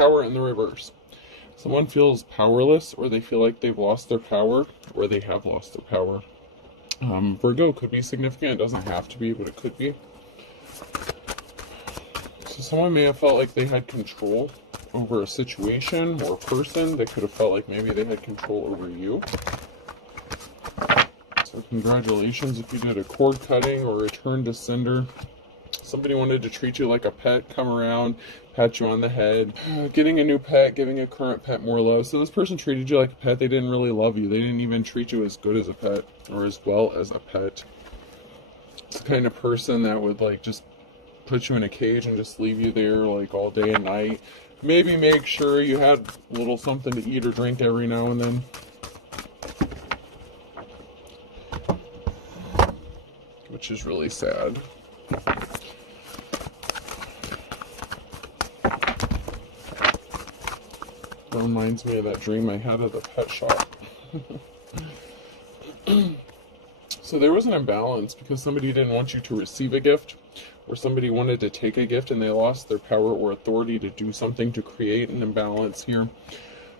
Tower in the reverse. Someone feels powerless, or they feel like they've lost their power, or they have lost their power. Virgo could be significant. It doesn't have to be, but it could be. So someone may have felt like they had control over a situation or a person. They could have felt like maybe they had control over you. So congratulations if you did a cord cutting or return to sender. Somebody wanted to treat you like a pet, come around, pat you on the head, getting a new pet, giving a current pet more love. So this person treated you like a pet. They didn't really love you. They didn't even treat you as good as a pet or as well as a pet. It's the kind of person that would like just put you in a cage and just leave you there like all day and night. Maybe make sure you had a little something to eat or drink every now and then. Which is really sad. That reminds me of that dream I had at the pet shop. So there was an imbalance because somebody didn't want you to receive a gift, or somebody wanted to take a gift and they lost their power or authority to do something to create an imbalance here.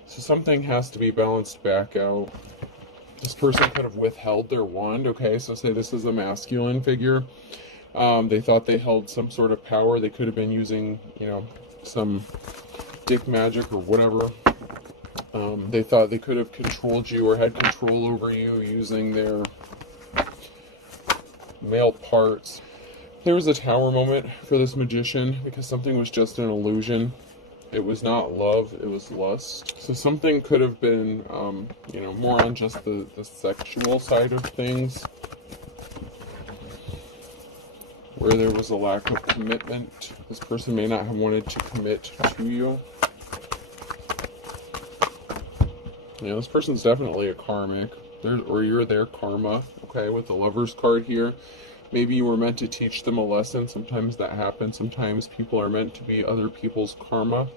So something has to be balanced back out. This person could have withheld their wand, okay? So say this is a masculine figure. They thought they held some sort of power. They could have been using, some dick magic or whatever. They thought they could have controlled you or had control over you using their male parts. There was a tower moment for this magician because something was just an illusion. It was not love, it was lust. So something could have been, more on just the sexual side of things, where there was a lack of commitment. This person may not have wanted to commit to you. Yeah, this person's definitely a karmic, or you're their karma, okay, with the Lover's card here. Maybe you were meant to teach them a lesson. Sometimes that happens. Sometimes people are meant to be other people's karma.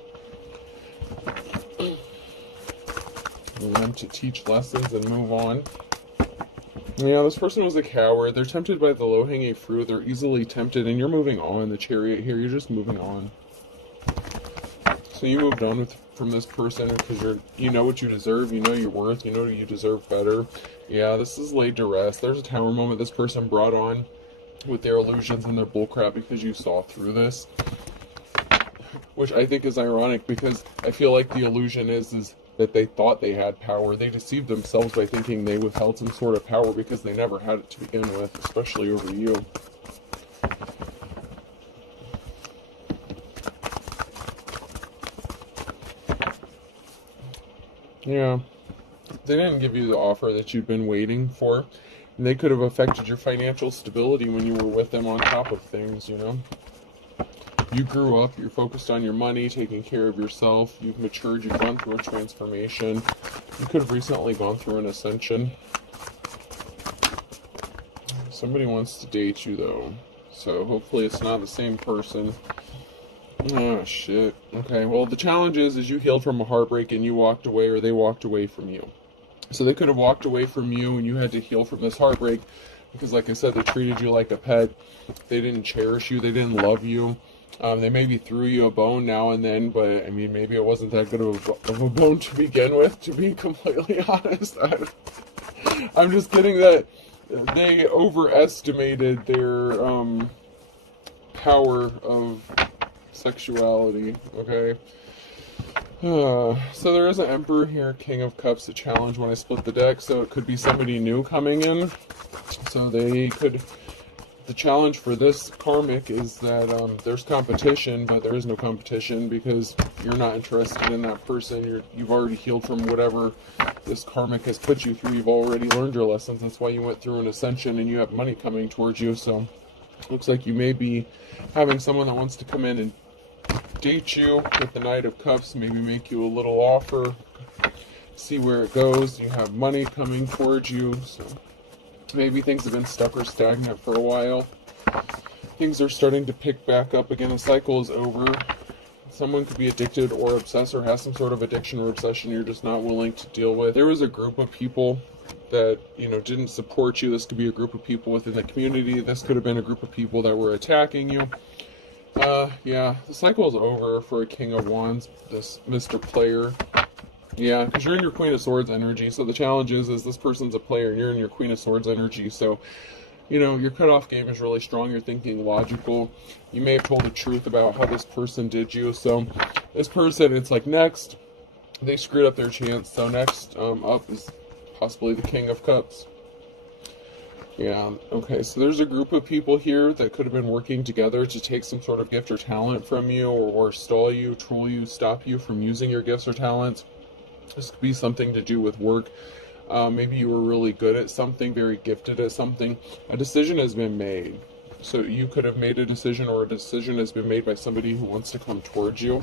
They're meant to teach lessons and move on. Yeah, this person was a coward. They're tempted by the low-hanging fruit. They're easily tempted, and you're moving on. The Chariot here, you're just moving on. So you moved on from this person because you know what you deserve. You know your worth. You know you deserve better. Yeah, this is laid to rest. There's a tower moment this person brought on with their illusions and their bullcrap because you saw through this, which I think is ironic because I feel like the illusion is that they thought they had power. They deceived themselves by thinking they withheld some sort of power because they never had it to begin with, especially over you. Yeah, they didn't give you the offer that you've been waiting for. And they could have affected your financial stability when you were with them on top of things, You grew up, you're focused on your money, taking care of yourself, you've matured, you've gone through a transformation. You could have recently gone through an ascension. Somebody wants to date you, though. So hopefully it's not the same person. Oh, shit. Okay, well, the challenge is you healed from a heartbreak and you walked away, or they walked away from you. So they could have walked away from you and you had to heal from this heartbreak because, like I said, they treated you like a pet. They didn't cherish you. They didn't love you. They maybe threw you a bone now and then, but, I mean, maybe it wasn't that good of a bone to begin with, to be completely honest. I'm just getting that they overestimated their power of sexuality, okay? So there is an Emperor here, King of Cups, a challenge when I split the deck, so it could be somebody new coming in. So they could... The challenge for this karmic is that there's competition, but there is no competition because you're not interested in that person. You've already healed from whatever this karmic has put you through. You've already learned your lessons. That's why you went through an ascension and you have money coming towards you. So looks like you may be having someone that wants to come in and date you with the Knight of Cups, maybe make you a little offer, see where it goes. You have money coming towards you, so maybe things have been stuck or stagnant for a while. Things are starting to pick back up again. The cycle is over. Someone could be addicted or obsessed or has some sort of addiction or obsession you're just not willing to deal with. There was a group of people that, didn't support you. This could be a group of people within the community. This could have been a group of people that were attacking you. Yeah, the cycle is over for a King of Wands, this Mr. Player. Yeah, because you're in your Queen of Swords energy, so the challenge is this person's a player, and you're in your Queen of Swords energy, so, you know, your cutoff game is really strong, you're thinking logical, you may have told the truth about how this person did you, so this person, it's like next, they screwed up their chance, so next up is possibly the King of Cups. Yeah, okay, so there's a group of people here that could have been working together to take some sort of gift or talent from you, or stall you, troll you, stop you from using your gifts or talents. This could be something to do with work. Maybe you were really good at something, very gifted at something. A decision has been made. So you could have made a decision, or a decision has been made by somebody who wants to come towards you.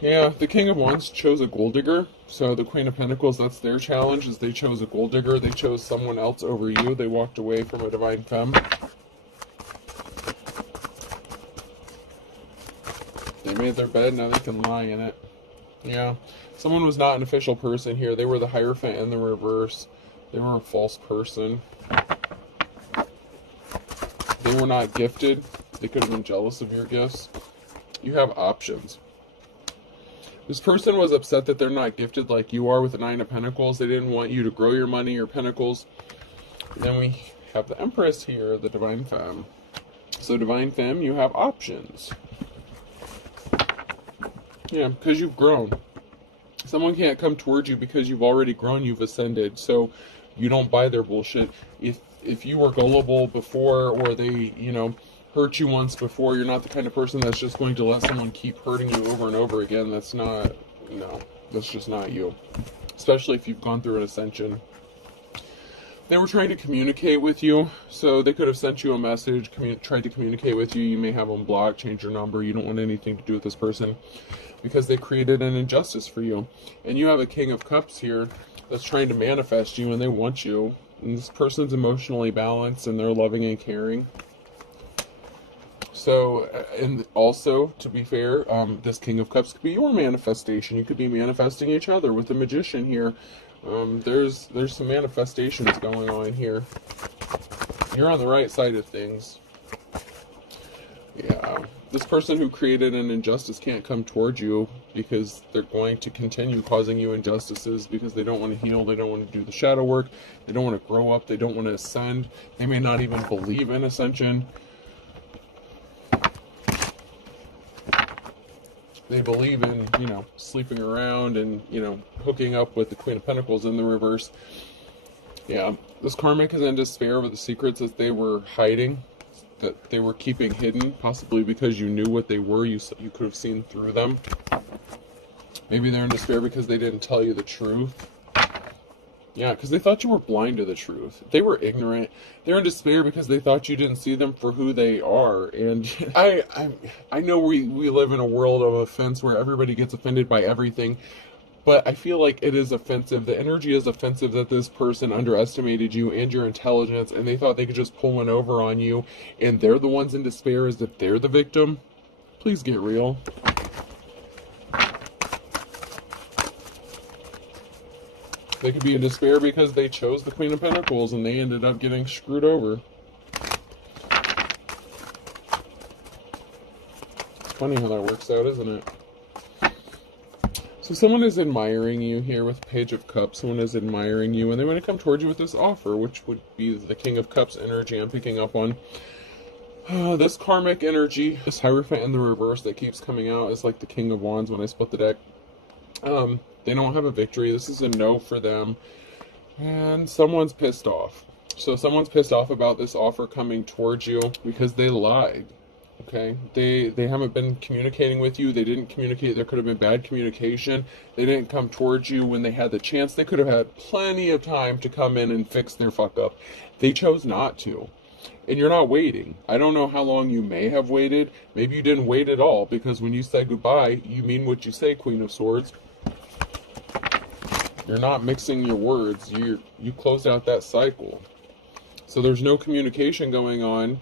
Yeah, the King of Wands chose a gold digger. So the Queen of Pentacles, that's their challenge, is they chose a gold digger. They chose someone else over you. They walked away from a divine femme. They made their bed, now they can lie in it. Yeah, someone was not an official person here. They were the Hierophant in the reverse. They were a false person. They were not gifted. They could have been jealous of your gifts. You have options. This person was upset that they're not gifted like you are with the Nine of Pentacles. They didn't want you to grow your money or pentacles. Then we have the Empress here, the Divine Femme. So Divine Femme, you have options. Yeah, because you've grown. Someone can't come towards you because you've already grown, you've ascended. So you don't buy their bullshit. If you were gullible before, or they, you know, hurt you once before, you're not the kind of person that's just going to let someone keep hurting you over and over again. That's not, no, that's just not you. Especially if you've gone through an ascension. They were trying to communicate with you, so they could have sent you a message, tried to communicate with you. You may have them blocked, change your number. You don't want anything to do with this person because they created an injustice for you. And you have a King of Cups here that's trying to manifest you, and they want you. And this person's emotionally balanced, and they're loving and caring. So, and also, to be fair, this King of Cups could be your manifestation. You could be manifesting each other with the Magician here. There's some manifestations going on here. You're on the right side of things. Yeah, this person who created an injustice can't come towards you because they're going to continue causing you injustices because they don't want to heal, they don't want to do the shadow work, they don't want to grow up, they don't want to ascend, they may not even believe in ascension. They believe in, you know, sleeping around and, you know, hooking up with the Queen of Pentacles in the reverse. Yeah, this karmic is in despair over the secrets that they were hiding, that they were keeping hidden, possibly because you knew what they were, you could have seen through them. Maybe they're in despair because they didn't tell you the truth. Yeah, because they thought you were blind to the truth. They were ignorant. They're in despair because they thought you didn't see them for who they are. And I know we live in a world of offense where everybody gets offended by everything, but I feel like it is offensive. The energy is offensive that this person underestimated you and your intelligence, and they thought they could just pull one over on you, and they're the ones in despair as if they're the victim. Please get real. They could be in despair because they chose the Queen of Pentacles and they ended up getting screwed over. It's funny how that works out, isn't it? So someone is admiring you here with Page of Cups. Someone is admiring you and they want to come towards you with this offer, which would be the King of Cups energy I'm picking up on. This karmic energy, this Hierophant in the reverse that keeps coming out is like the King of Wands when I split the deck. They don't have a victory. This is a no for them. And someone's pissed off. So someone's pissed off about this offer coming towards you because they lied. Okay? They haven't been communicating with you. They didn't communicate. There could have been bad communication. They didn't come towards you when they had the chance. They could have had plenty of time to come in and fix their fuck up. They chose not to. And you're not waiting. I don't know how long you may have waited. Maybe you didn't wait at all because when you say goodbye, you mean what you say, Queen of Swords. You're not mixing your words. You closed out that cycle. So there's no communication going on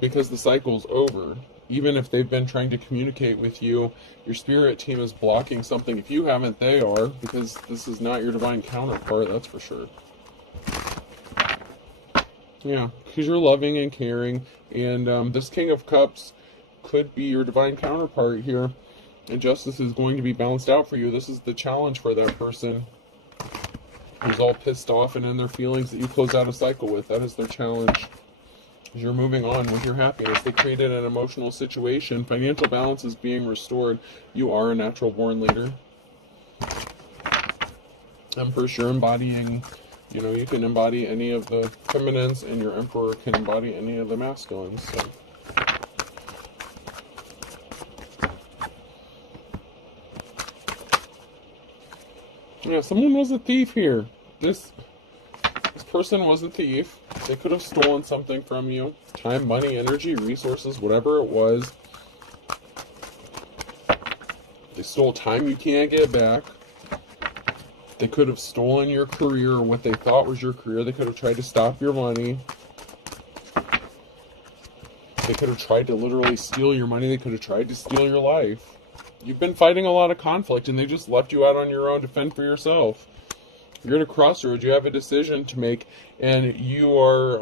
because the cycle's over. Even if they've been trying to communicate with you, your spirit team is blocking something. If you haven't, they are, because this is not your divine counterpart, that's for sure. Yeah. because you're loving and caring. And this King of Cups could be your divine counterpart here. And justice is going to be balanced out for you. This is the challenge for that person who's all pissed off and in their feelings that you close out a cycle with. That is their challenge. You're moving on with your happiness. They created an emotional situation. Financial balance is being restored. You are a natural born leader. Empress, you're embodying, you can embody any of the feminines, and your Emperor can embody any of the masculines. So. Yeah, someone was a thief here. This person was a thief. They could have stolen something from you. Time, money, energy, resources, whatever it was. They stole time you can't get back. They could have stolen your career, or what they thought was your career. They could have tried to stop your money. They could have tried to literally steal your money. They could have tried to steal your life. You've been fighting a lot of conflict, and they just left you out on your own to fend for yourself. You're at a crossroads. You have a decision to make, and you are,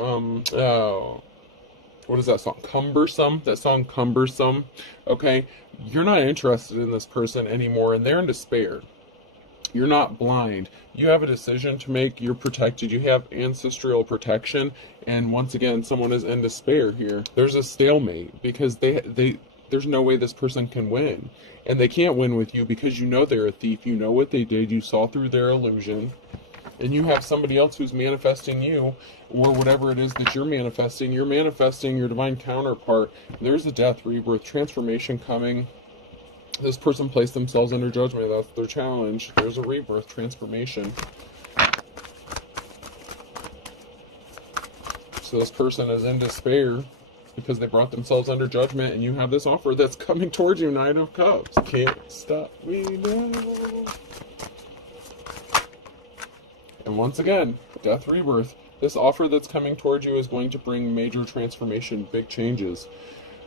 what is that song? Cumbersome? That song, Cumbersome. Okay? You're not interested in this person anymore, and they're in despair. You're not blind. You have a decision to make. You're protected. You have ancestral protection. And once again, someone is in despair here. There's a stalemate because there's no way this person can win. And they can't win with you because you know they're a thief. You know what they did. You saw through their illusion. And you have somebody else who's manifesting you, or whatever it is that you're manifesting. You're manifesting your divine counterpart. There's a death, rebirth, transformation coming. This person placed themselves under judgment. That's their challenge. There's a rebirth, transformation. So this person is in despair because they brought themselves under judgment, and you have this offer that's coming towards you, Knight of Cups. Can't stop me now. And once again, death, rebirth. This offer that's coming towards you is going to bring major transformation, big changes.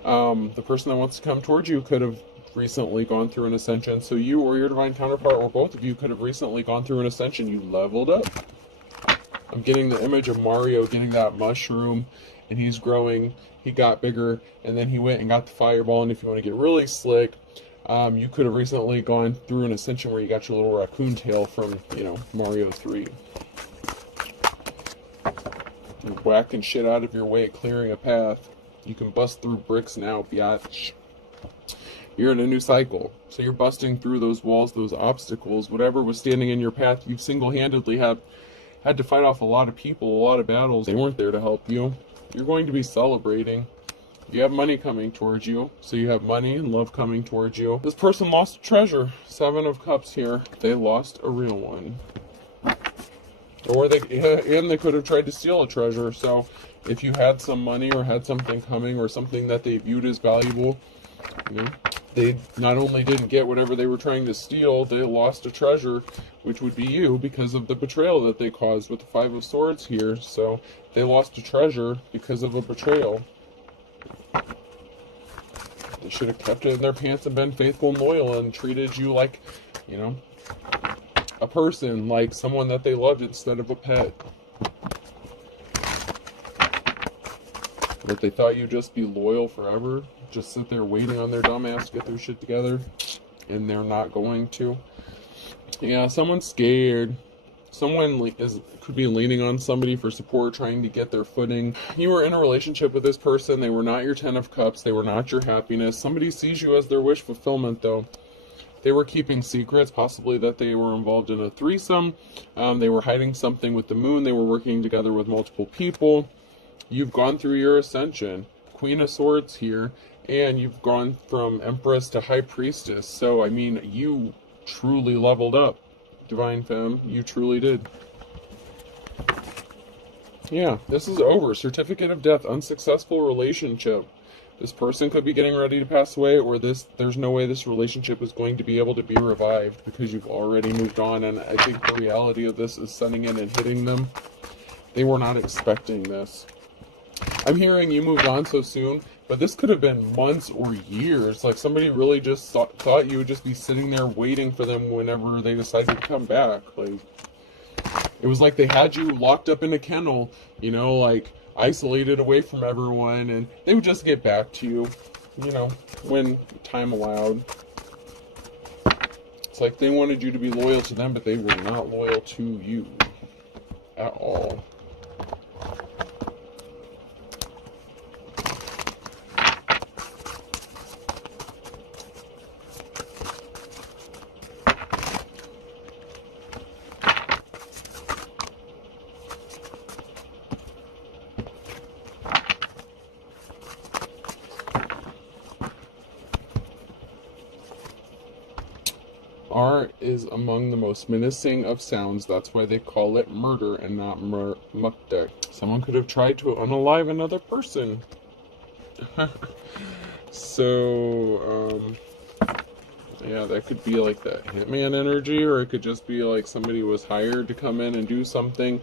The person that wants to come towards you could have recently gone through an ascension. So you or your divine counterpart, or both of you, could have recently gone through an ascension. You leveled up. I'm getting the image of Mario getting that mushroom, and he's growing. He got bigger, and then he went and got the fireball. And if you want to get really slick, you could have recently gone through an ascension where you got your little raccoon tail from, Mario 3. You're whacking shit out of your way, clearing a path. You can bust through bricks now, biatch. You're in a new cycle. So you're busting through those walls, those obstacles, whatever was standing in your path. You've single-handedly had to fight off a lot of people, a lot of battles. They weren't there to help you. You're going to be celebrating. You have money coming towards you. So you have money and love coming towards you. This person lost a treasure. 7 of Cups here. They lost a real one. Or they could have tried to steal a treasure. So if you had some money or had something coming or something that they viewed as valuable, they not only didn't get whatever they were trying to steal, they lost a treasure, which would be you, because of the betrayal that they caused with the 5 of Swords here. So they lost a treasure because of a betrayal. They should have kept it in their pants and been faithful and loyal and treated you like, a person, like someone that they loved instead of a pet. But they thought you'd just be loyal forever, just sit there waiting on their dumb ass to get their shit together, and they're not going to. Yeah, someone's scared. Someone could be leaning on somebody for support, trying to get their footing. You were in a relationship with this person. They were not your 10 of Cups. They were not your happiness. Somebody sees you as their wish fulfillment, though. They were keeping secrets, possibly that they were involved in a threesome. They were hiding something with the moon. They were working together with multiple people. You've gone through your ascension. Queen of Swords here. And you've gone from Empress to High Priestess. So, you truly leveled up, Divine Femme. You truly did. Yeah, this is over. Certificate of death. Unsuccessful relationship. This person could be getting ready to pass away, or there's no way this relationship is going to be able to be revived because you've already moved on. And I think the reality of this is setting in and hitting them. They were not expecting this. I'm hearing you moved on so soon, but this could have been months or years. Like somebody really just thought you would just be sitting there waiting for them whenever they decided to come back. Like it was like they had you locked up in a kennel, like isolated away from everyone, and they would just get back to you, you know, when time allowed. It's like they wanted you to be loyal to them, but they were not loyal to you at all. R is among the most menacing of sounds. That's why they call it murder and not mukdek. Someone could have tried to unalive another person. So, yeah, that could be like that Hitman energy, or it could just be like somebody was hired to come in and do something.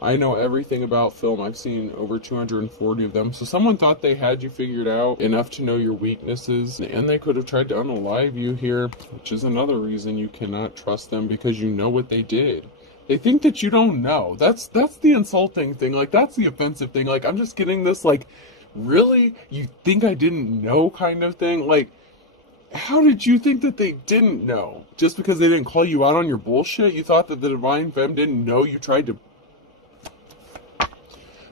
I know everything about film. I've seen over 240 of them. So someone thought they had you figured out enough to know your weaknesses, and they could have tried to unalive you here, which is another reason you cannot trust them, because you know what they did. They think that you don't know. That's the insulting thing. Like, that's the offensive thing. Like, I'm just getting this, like, really? You think I didn't know kind of thing? Like, how did you think that they didn't know? Just because they didn't call you out on your bullshit? You thought that the Divine Femme didn't know you tried to...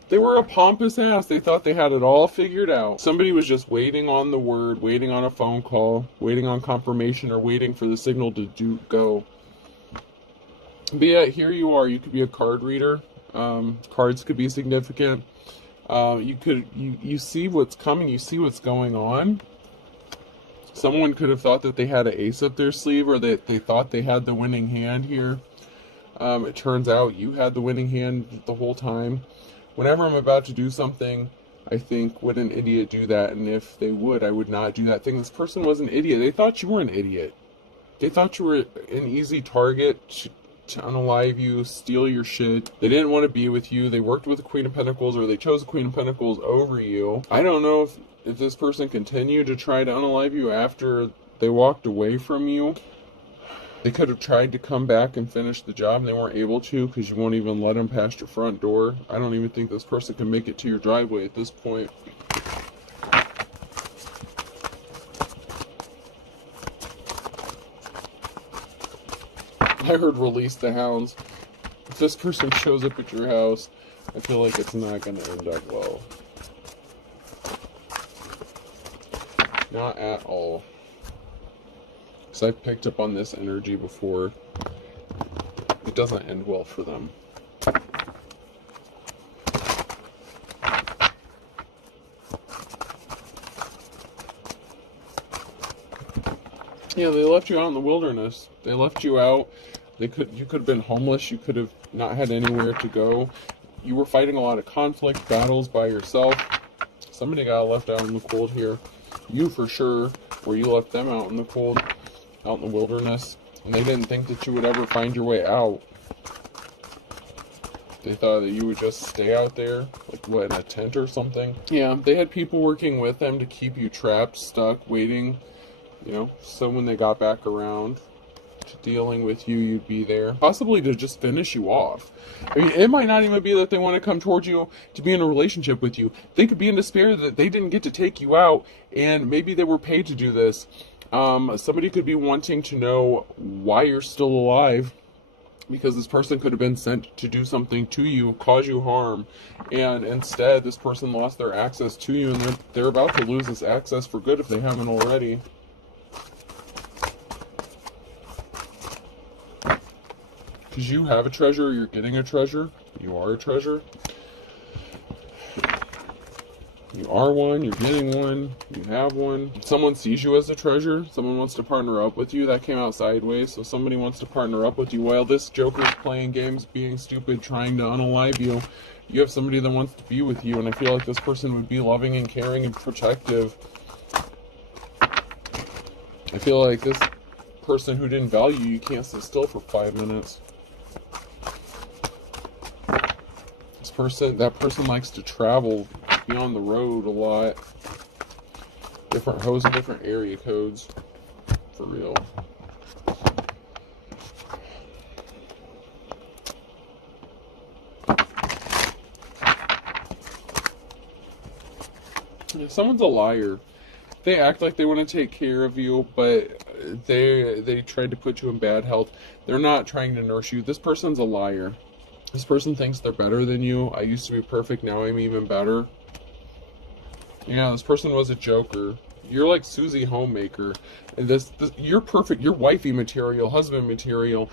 They were a pompous ass. They thought they had it all figured out. Somebody was just waiting on the word, waiting on a phone call, waiting on confirmation, or waiting for the signal to go. But yeah, here you are. You could be a card reader. Cards could be significant. You see what's coming. You see what's going on. Someone could have thought that they had an ace up their sleeve, or that they thought they had the winning hand here. It turns out you had the winning hand the whole time. Whenever I'm about to do something, I think, would an idiot do that? And if they would, I would not do that thing. This person was an idiot. They thought you were an idiot. They thought you were an easy target to unalive you, steal your shit. They didn't want to be with you. They worked with the Queen of Pentacles, or they chose the Queen of Pentacles over you. I don't know if this person continued to try to unalive you after they walked away from you. They could have tried to come back and finish the job, and they weren't able to because you won't even let them past your front door. I don't even think this person can make it to your driveway at this point. I heard release the hounds. If this person shows up at your house, I feel like it's not going to end up well. Not at all. Because I've picked up on this energy before. It doesn't end well for them. Yeah, they left you out in the wilderness. They left you out. You could have been homeless. You could have not had anywhere to go. You were fighting a lot of conflict, battles by yourself. Somebody got left out in the cold here. You for sure, where you left them out in the cold, out in the wilderness. And they didn't think that you would ever find your way out. They thought that you would just stay out there, like what, in a tent or something? Yeah, they had people working with them to keep you trapped, stuck, waiting. You know, so when they got back around to dealing with you, you'd be there. Possibly to just finish you off. I mean, it might not even be that they want to come towards you to be in a relationship with you. They could be in despair that they didn't get to take you out, and maybe they were paid to do this. Somebody could be wanting to know why you're still alive, because this person could have been sent to do something to you, cause you harm, and instead this person lost their access to you, and they're about to lose this access for good if they haven't already. Because you have a treasure, you're getting a treasure, you are a treasure. You are one, you're getting one, you have one. Someone sees you as a treasure, someone wants to partner up with you. That came out sideways, so somebody wants to partner up with you. While this Joker's playing games, being stupid, trying to unalive you, you have somebody that wants to be with you, and I feel like this person would be loving and caring and protective. I feel like this person who didn't value you can't sit still for 5 minutes. That person likes to travel, be on the road a lot. Different hoes and different area codes. For real. someone's a liar. They act like they want to take care of you, but they tried to put you in bad health. They're not trying to nurse you. This person's a liar. This person thinks they're better than you. I used to be perfect, now I'm even better. Yeah, this person was a joker. You're like Susie Homemaker. And this you're perfect. You're wifey material, husband material.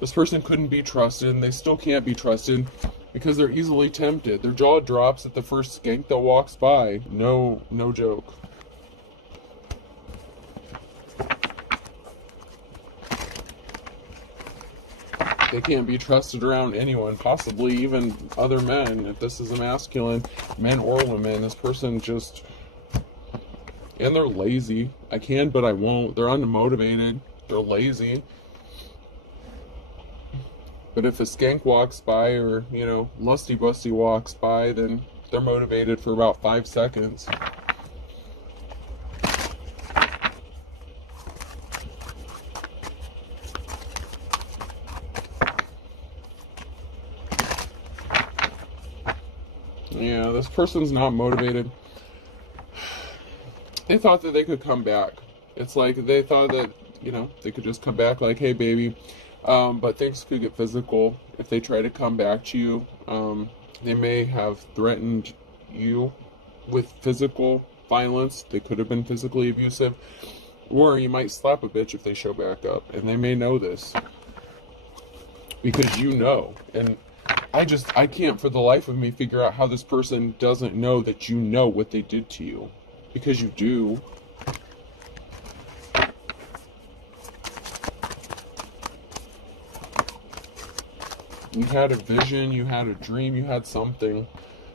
This person couldn't be trusted, and they still can't be trusted because they're easily tempted. Their jaw drops at the first skank that walks by. No joke. They can't be trusted around anyone, possibly even other men. If this is a masculine, men or women, this person just... And they're lazy. I can, but I won't. They're unmotivated. They're lazy. But if a skank walks by, or, you know, lusty busty walks by, then they're motivated for about 5 seconds. Yeah, this person's not motivated. They thought that they could come back. It's like they thought that, you know, they could just come back like, hey, baby. But things could get physical if they try to come back to you. They may have threatened you with physical violence. They could have been physically abusive. Or you might slap a bitch if they show back up. And they may know this. Because you know. And I can't for the life of me figure out how this person doesn't know that you know what they did to you. Because you do. You had a vision, you had a dream, you had something.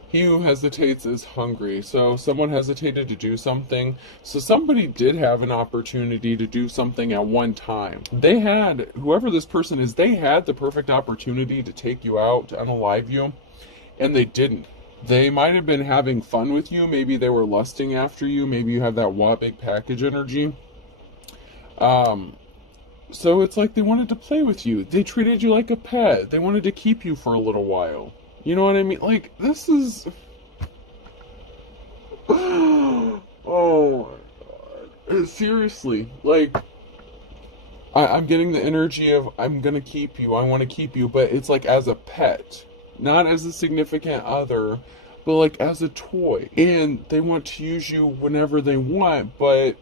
He who hesitates is hungry. So someone hesitated to do something. So somebody did have an opportunity to do something at one time. They had, whoever this person is, they had the perfect opportunity to take you out, to unalive you, and they didn't. They might have been having fun with you. Maybe they were lusting after you. Maybe you have that big package energy. So it's like they wanted to play with you. They treated you like a pet. They wanted to keep you for a little while. You know what I mean? Like, this is... Oh my god. Seriously. Like, I'm getting the energy of, I'm gonna keep you. I want to keep you. But it's like as a pet. Not as a significant other, but like as a toy. And they want to use you whenever they want, but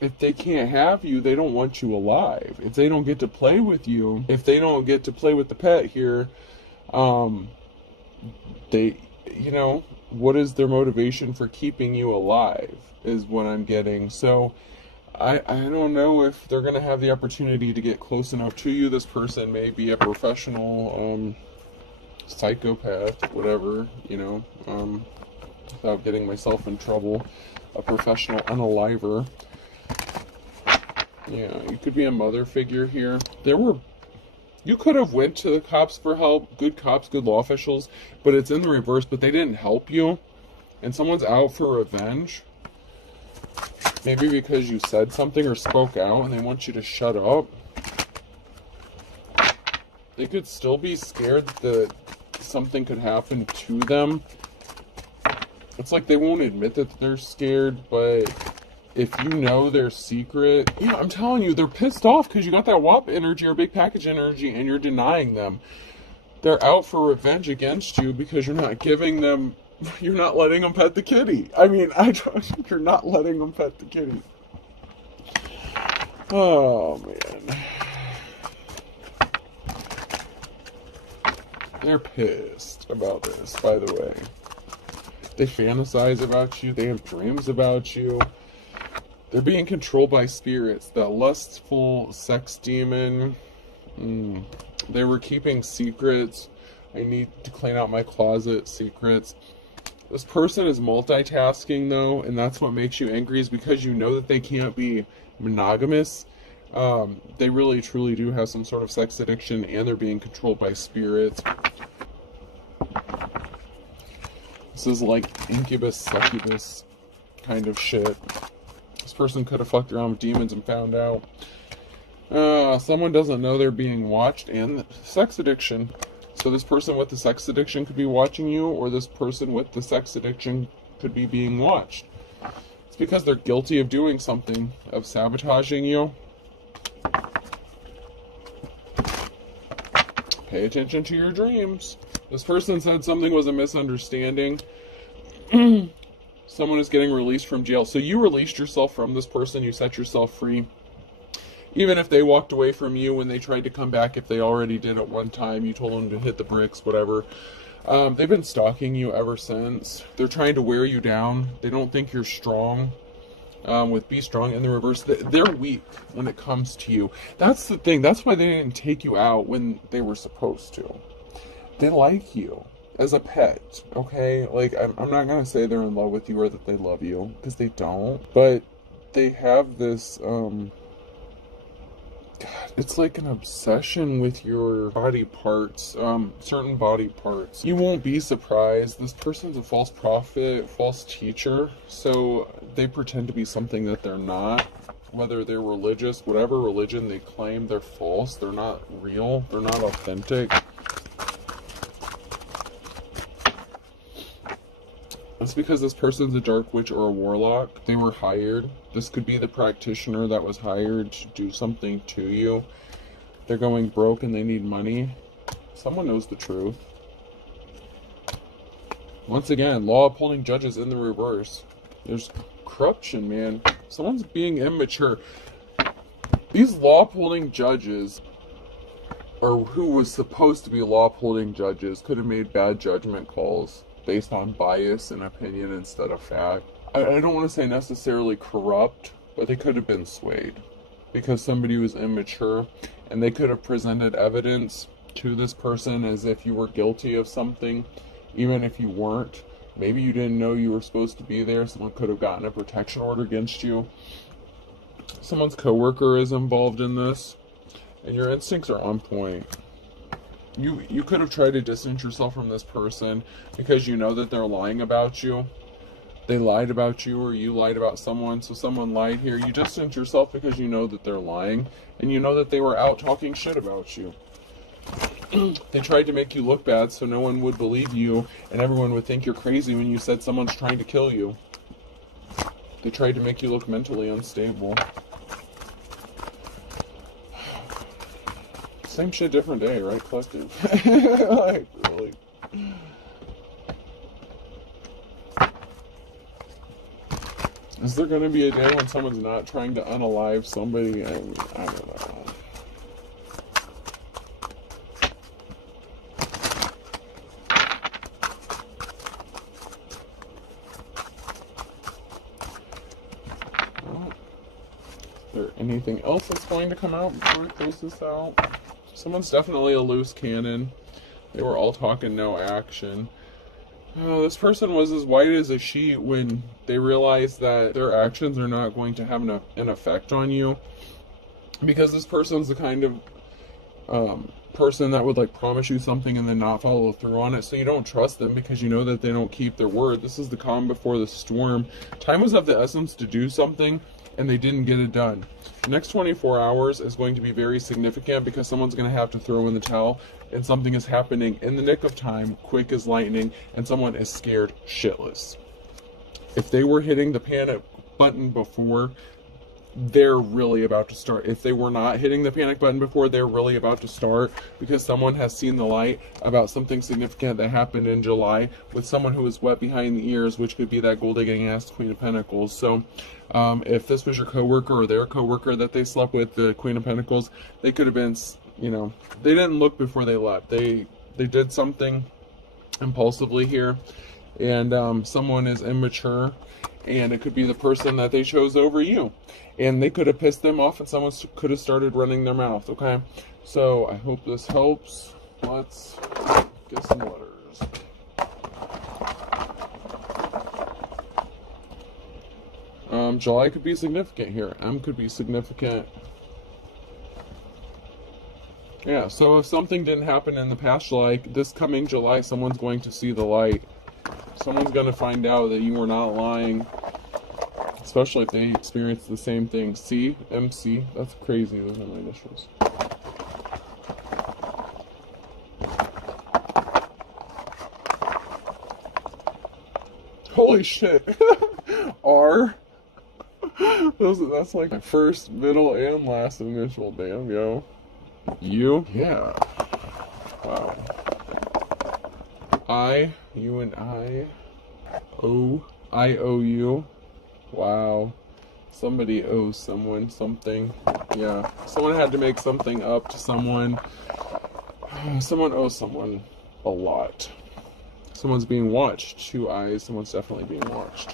if they can't have you, they don't want you alive. If they don't get to play with you, if they don't get to play with the pet here, they, you know, what is their motivation for keeping you alive is what I'm getting. So I don't know if they're going to have the opportunity to get close enough to you. This person may be a professional, psychopath, whatever, you know, without getting myself in trouble, a professional unaliver. Yeah, you could be a mother figure here. You could have went to the cops for help, good cops, good law officials, but it's in the reverse, but they didn't help you, and someone's out for revenge. Maybe because you said something or spoke out and they want you to shut up. They could still be scared that something could happen to them. It's like they won't admit that they're scared, but if you know their secret, yeah, I'm telling you, they're pissed off because you got that WAP energy or big package energy and you're denying them. They're out for revenge against you because you're not giving them, you're not letting them pet the kitty. I mean, you're not letting them pet the kitty. Oh, man. They're pissed about this, by the way. They fantasize about you. They have dreams about you. They're being controlled by spirits. That lustful sex demon. They were keeping secrets. I need to clean out my closet. Secrets. This person is multitasking, though, and that's what makes you angry, is because you know that they can't be monogamous. They really, truly do have some sort of sex addiction, and they're being controlled by spirits. This is like incubus, succubus kind of shit. This person could have fucked around with demons and found out. Someone doesn't know they're being watched, and sex addiction. So this person with the sex addiction could be watching you, or this person with the sex addiction could be being watched. It's because they're guilty of doing something, of sabotaging you. Pay attention to your dreams. This person said something was a misunderstanding. Someone is getting released from jail. So you released yourself from this person. You set yourself free. Even if they walked away from you when they tried to come back, if they already did at one time, you told them to hit the bricks, whatever. They've been stalking you ever since. They're trying to wear you down. They don't think you're strong. With Be Strong in the reverse, they're weak when it comes to you. That's the thing. That's why they didn't take you out when they were supposed to. They like you as a pet, okay? Like, I'm not going to say they're in love with you or that they love you, because they don't. But they have this, God, it's like an obsession with your body parts, certain body parts. You won't be surprised. This person's a false prophet, false teacher, so they pretend to be something that they're not. Whether they're religious, whatever religion they claim, they're false. They're not real. They're not authentic. It's because this person's a dark witch or a warlock. They were hired. This could be the practitioner that was hired to do something to you. They're going broke and they need money. Someone knows the truth. Once again, law upholding judges in the reverse. There's corruption, man. Someone's being immature. These law upholding judges, or who was supposed to be law upholding judges, could have made bad judgment calls based on bias and opinion instead of fact. I don't want to say necessarily corrupt, but they could have been swayed because somebody was immature, and they could have presented evidence to this person as if you were guilty of something, even if you weren't. Maybe you didn't know you were supposed to be there. Someone could have gotten a protection order against you. Someone's coworker is involved in this, and your instincts are on point. You could have tried to distance yourself from this person because you know that they're lying about you. They lied about you, or you lied about someone, so someone lied here. You distance yourself because you know that they're lying, and you know that they were out talking shit about you. They tried to make you look bad so no one would believe you, and everyone would think you're crazy when you said someone's trying to kill you. They tried to make you look mentally unstable. Same shit, different day, right, collective? Like, really. Is there going to be a day when someone's not trying to unalive somebody? I don't know. Well, is there anything else that's going to come out before we close this out? Someone's definitely a loose cannon. They were all talking, no action. Oh, this person was as white as a sheet when they realized that their actions are not going to have an effect on you. Because this person's the kind of person that would like promise you something and then not follow through on it. So you don't trust them because you know that they don't keep their word. This is the calm before the storm. Time was of the essence to do something, and they didn't get it done. The next 24 hours is going to be very significant because someone's going to have to throw in the towel, and something is happening in the nick of time, quick as lightning, and someone is scared shitless. If they were hitting the panic button before, they're really about to start. If they were not hitting the panic button before, they're really about to start because someone has seen the light about something significant that happened in July with someone who was wet behind the ears, which could be that gold-digging ass Queen of Pentacles. So if this was your coworker or their coworker that they slept with, the Queen of Pentacles, they could have been, you know, they didn't look before they left. They did something impulsively here, and someone is immature, and it could be the person that they chose over you. And they could have pissed them off, and someone could have started running their mouth, okay? So, I hope this helps. Let's get some letters. July could be significant here. M could be significant. Yeah, so if something didn't happen in the past July, this coming July, someone's going to see the light. Someone's going to find out that you were not lying. Especially if they experience the same thing. C, MC, that's crazy. Those are my initials. Holy shit. R. That's like my first, middle, and last initial. Damn, yo. U? Yeah. Wow. I, you and I. O, I owe you. Wow. Somebody owes someone something. Yeah. Someone had to make something up to someone. Someone owes someone a lot. Someone's being watched. 2 eyes. Someone's definitely being watched.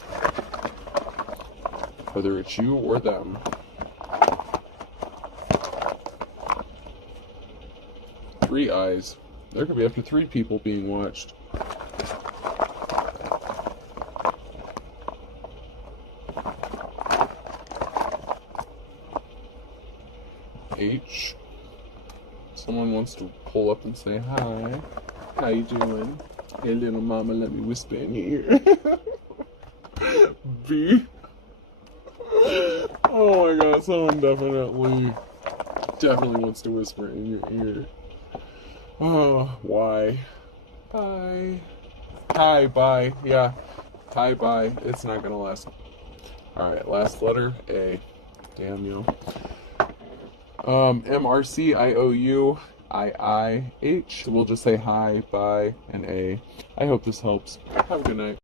Whether it's you or them. Three eyes. There could be up to 3 people being watched. H. Someone wants to pull up and say hi. How you doing? Hey little mama, let me whisper in your ear. B. Oh my god, someone definitely wants to whisper in your ear. Oh, why? Bye. Hi, bye. Yeah. Hi, bye. It's not gonna last. Alright, last letter, A. Damn you. MRC, IOU, IIH. We'll just say hi, bye, and A. I hope this helps. Have a good night.